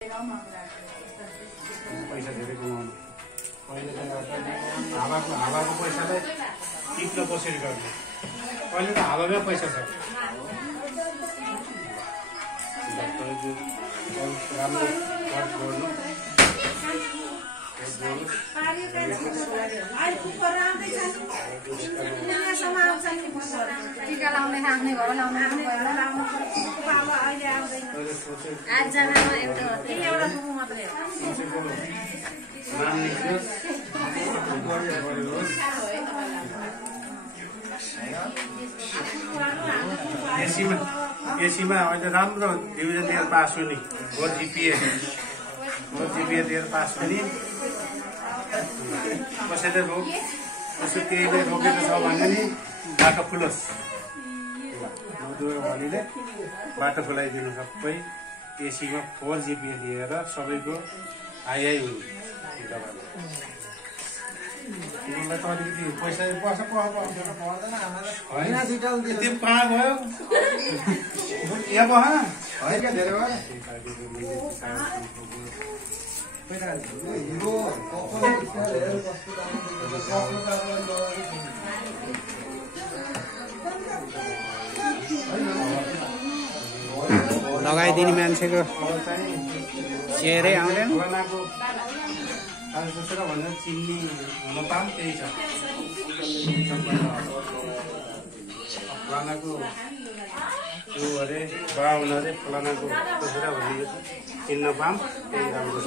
पैसा धेरै कमाउनु अहिले हावाको पैसालाई टिप्न कसरी गर्ने अहिले त हावामै पैसा छ राम्रो खर्च गर्नु टिका लाउने आफ्नै घर लाउने आठजनामा एउटा बुबु मात्रै हो एसीमा अहिले राम्रो डिभिजन लिएर पास हुने हो जिपिए लिएर पास हुने कसैले कसै केहीले रोकेको छ भने नि बाटो खुलोस् भनिले बाटो खुलाइदिनु सबै एसीमा 4 जिपिए लिएर सबैको हाई हुने तिमीलाई त अलिकति पैसा पर्छ पर्दैन त्यो कहाँ गयो यहाँ भएन है क्या धेरै भयो लगाइदिने मान्छेको चेहरै आउँदैन दोस्रो भन्दा चिन्नी हुन पाऊँ त्यही छ फलानाको त्यो अरे बाहुन अरे फलानाको दोस्रो भनेको चिन्न पाऊँ त्यही राम्रो छ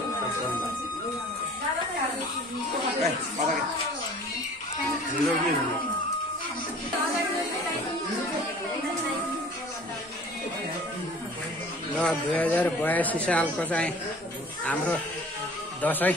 ल 2082 सालको चाहिँ हाम्रो दसैँ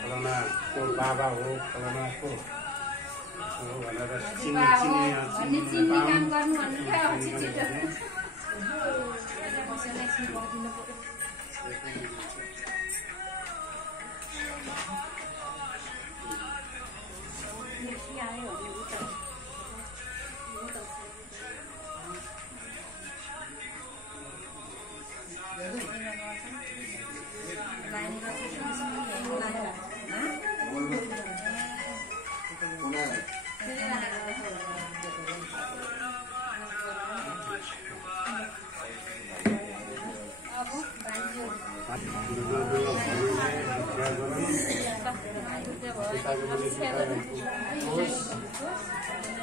फलानाको बाबा हो फलानाको भनेर चिन्ने काम गर्नु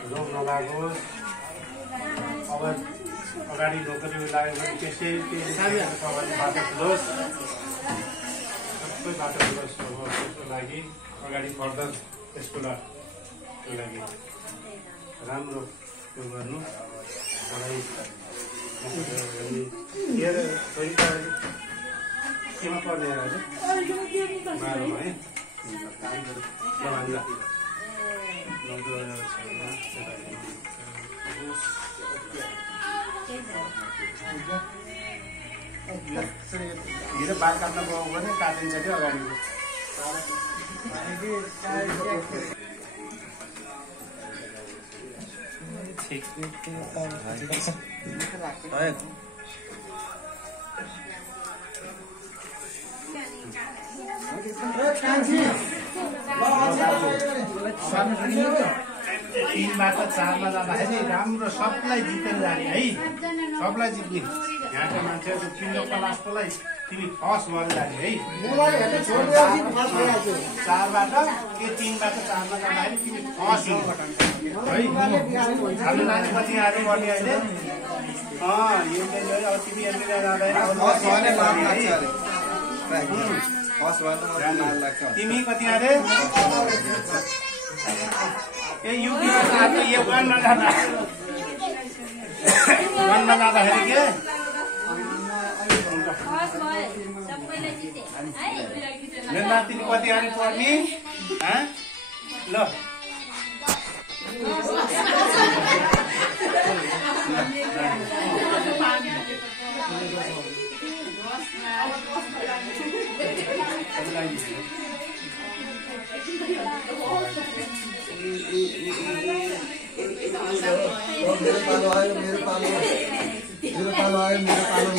रोग नलागोस् अब अगाडि नोकरी लाग्यो भने त्यसै बाटो खुलोस् सबै बाटो खुलोस् त्यसको लागि अगाडि फर्दर त्यसको लागि राम्रो त्यो गर्नु केमा पर्ने बाह्रमा है हिजो बाल काट्न गयो भने काटिन्छ कि अगाडि तीनबाट चारमा जाँदाखेरि राम्रो सबलाई जितेर जाने है सबलाई जित्ने यहाँको मान्छेहरू तिम्रो क्लासकोलाई तिमी फर्स्ट भएर जाने है 4बाट के 3बाट 4मा जाँदाखेरि तिमी फर्स्ट हुनु है हाम्रो नानी पछि आएर गर्ने अहिले अब तिमी तिमी कति अरे यो वनमा जाँदाखेरि के मेरो नाति कति अरे पढ्ने ल मेरो पालो आयो मेरो पालो आयो मेरो पालो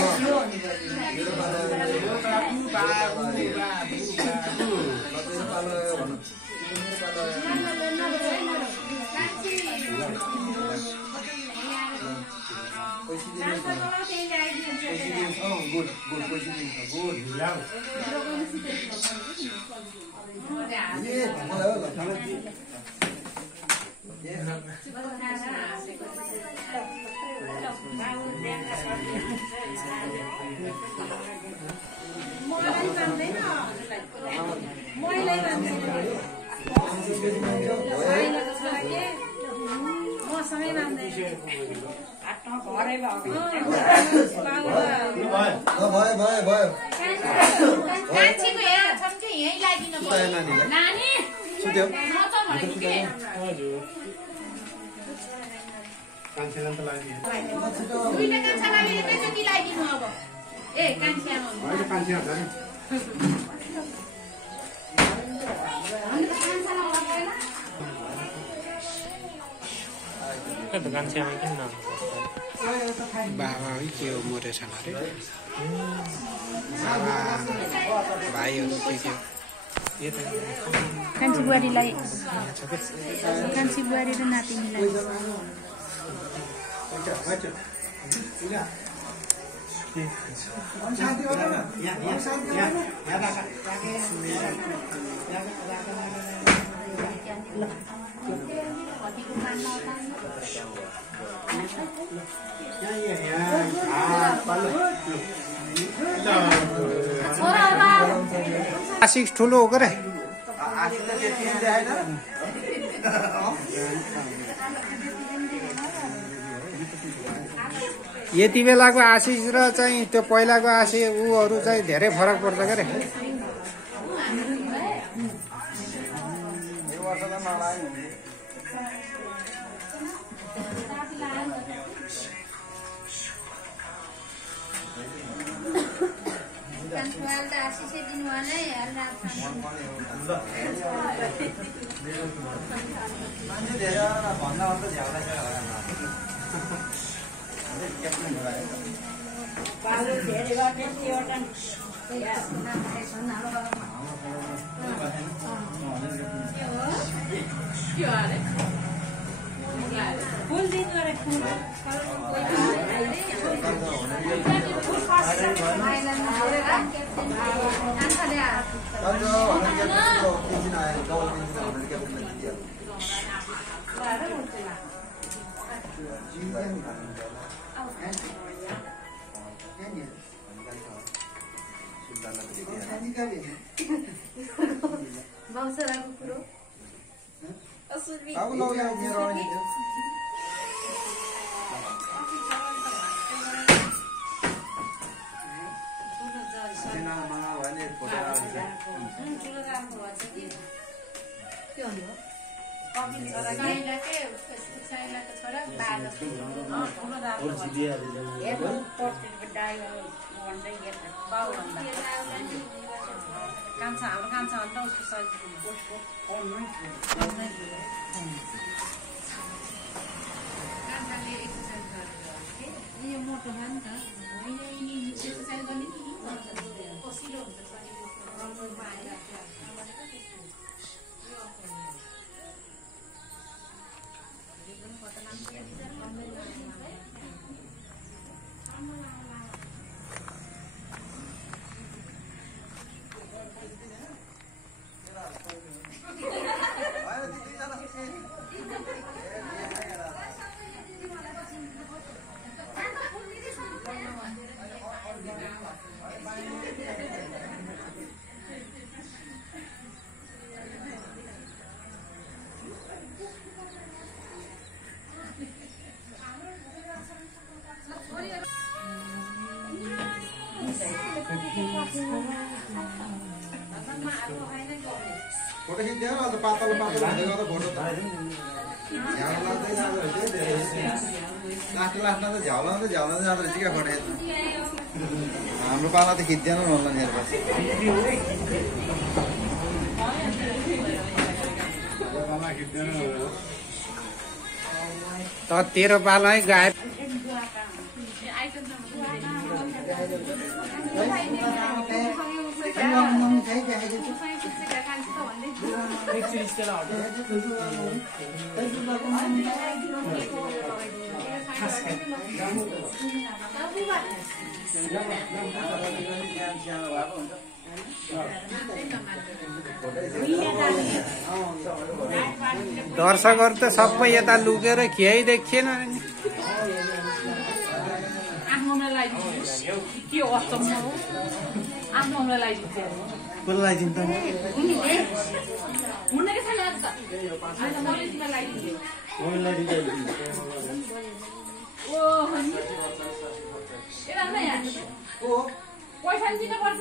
बाबा के हो मरेछ अरे बाबा भाइहरू के कान्छी बुहारीलाई कान्छी बुहारी र नातिनीलाई आशिक ठुलो हो करे यति बेलाको आशिष र चाहिँ त्यो पहिलाको आशिष उहरू चाहिँ धेरै फरक पर्छ के रे फोटो खिच्दैन पातलो पातलो फोटो लास्टमा त झ्याउलाउँदै जाँदो रहेछ क्या फोटो हाम्रो पाला त खिच्दैन होला नि त तेरो पालै गायब दर्शकहरू त सबै यता लुकेर केही देखिएन पैसा दिन पर्छ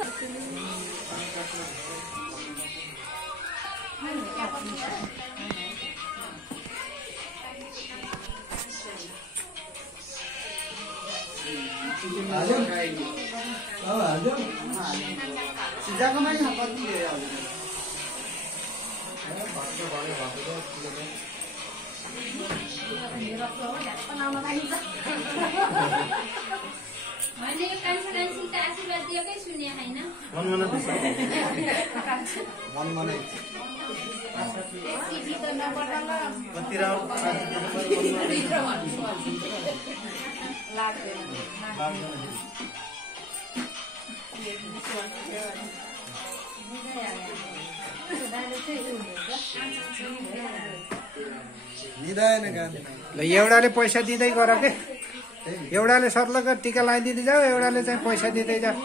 ल एउटाले पैसा दिँदै गर के एउटाले सर्लक टिका लगाइदिँदै जाऊ एउटाले चाहिँ पैसा दिँदै जाऊ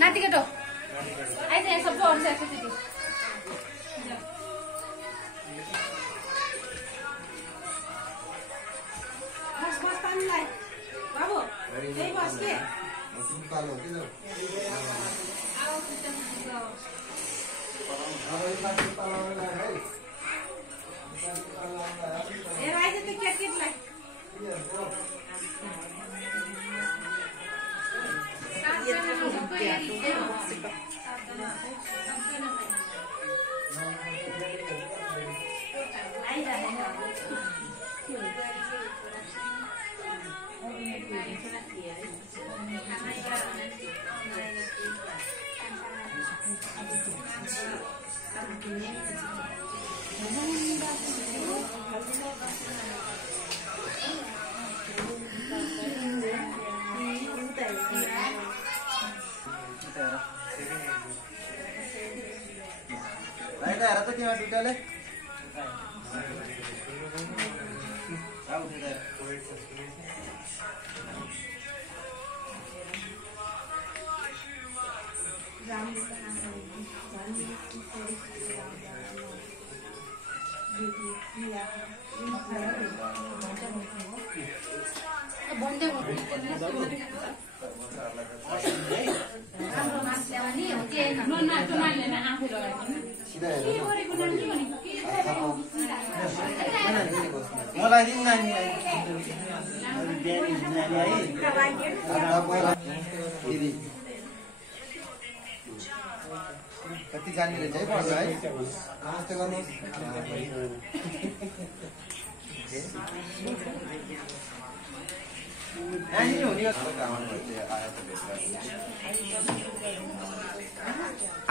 नाती केटो आइज यहाँ सबै अरू एकचोटि मलाई दिन नानी कति जाने रहेछ है पर्छ है नमस्ते गर्नु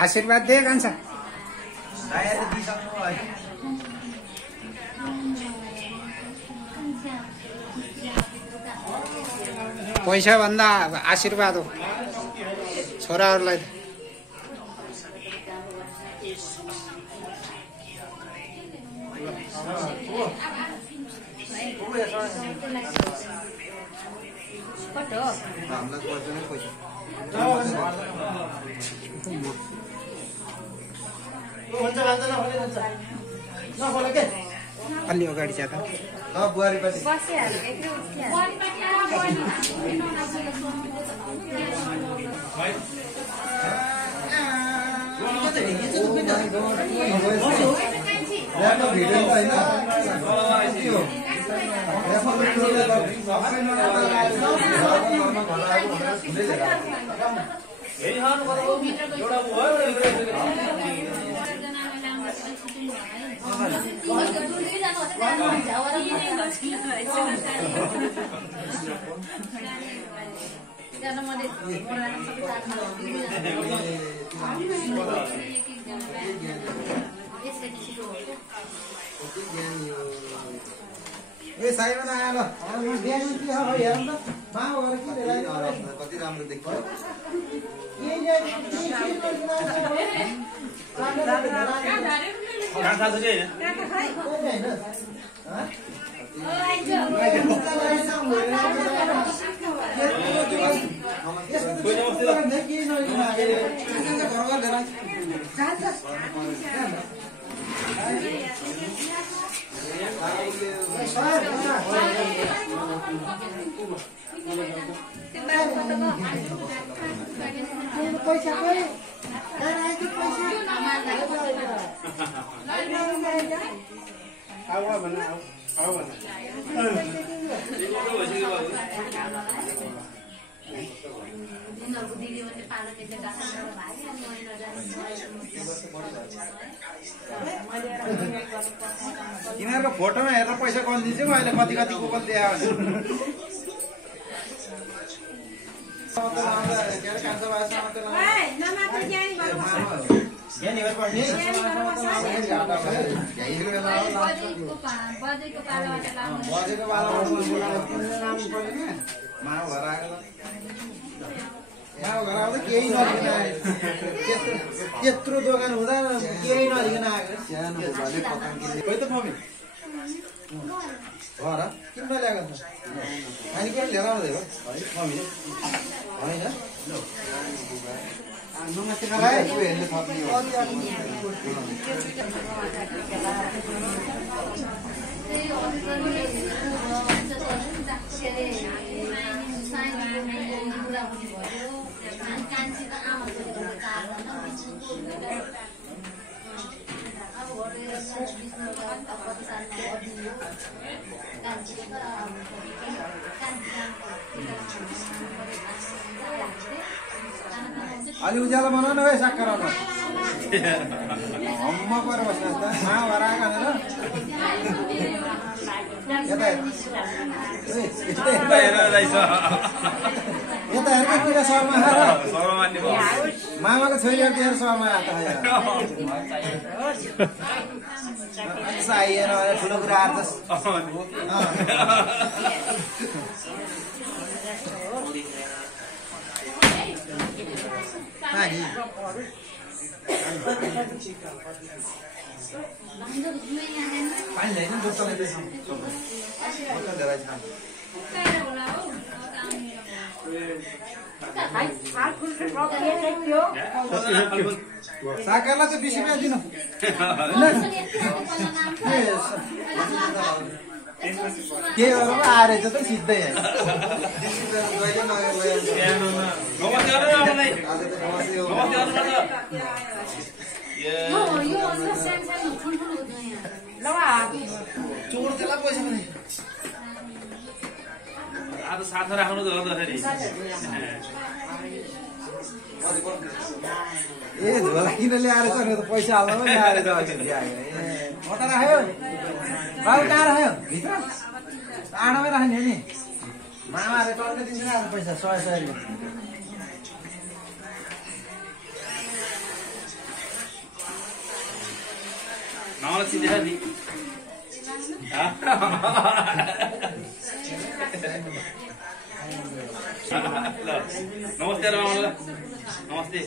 आशीर्वाद दे कान्छा पैसा भन्दा आशीर्वाद हो छोराहरूलाई अलि अगाडि जाँदा बुहारीपट्टि ए साइमन आयो ल बिहान के हो हेरौँ त माउ गरेर के ल्याइदिनु कति राम्रो देखियो तिनीहरूको फोटोमा हेरेर पैसा कम दिन्छ अहिले कति कति गुगल दियो केही नदिकन त्यत्रो दोकान हुँदा केही नदिकन आएको त मम्मी घर किन ल्याएको छ अनि के लिएर आउँदै हो मम्मीले होइन हेर्ने थप्ने अलि उज्यालो बनाउनु है साग कराउनु अम्म परेर बस्नुहोस् त मा हराएको यता हेर्नु किन शर्मा मामाको छोरीहरू त्यहाँ शर्मा आइएन ठुलो कुरा आर्छ पानी ल्याइन बोतल साकरलाई चाहिँ 20 रुपियाँ दिनु के गरौँ आएर त सिधै चोर त्यसलाई पैसा पनि आज साथ राख्नु गर्दाखेरि ए झोला किन ल्याएर चाहिँ त पैसा हाल्नु ल्याएर कता राख्यो बाबु कहाँ राख्यो भित्र आँटामै राख्ने हो नि मामाले टल्ने दिन्छ आज पैसा 100 नौला सिधै नि नमस्ते रामला नमस्ते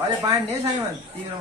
अहिले बाँड्ने साइमन तिम्रो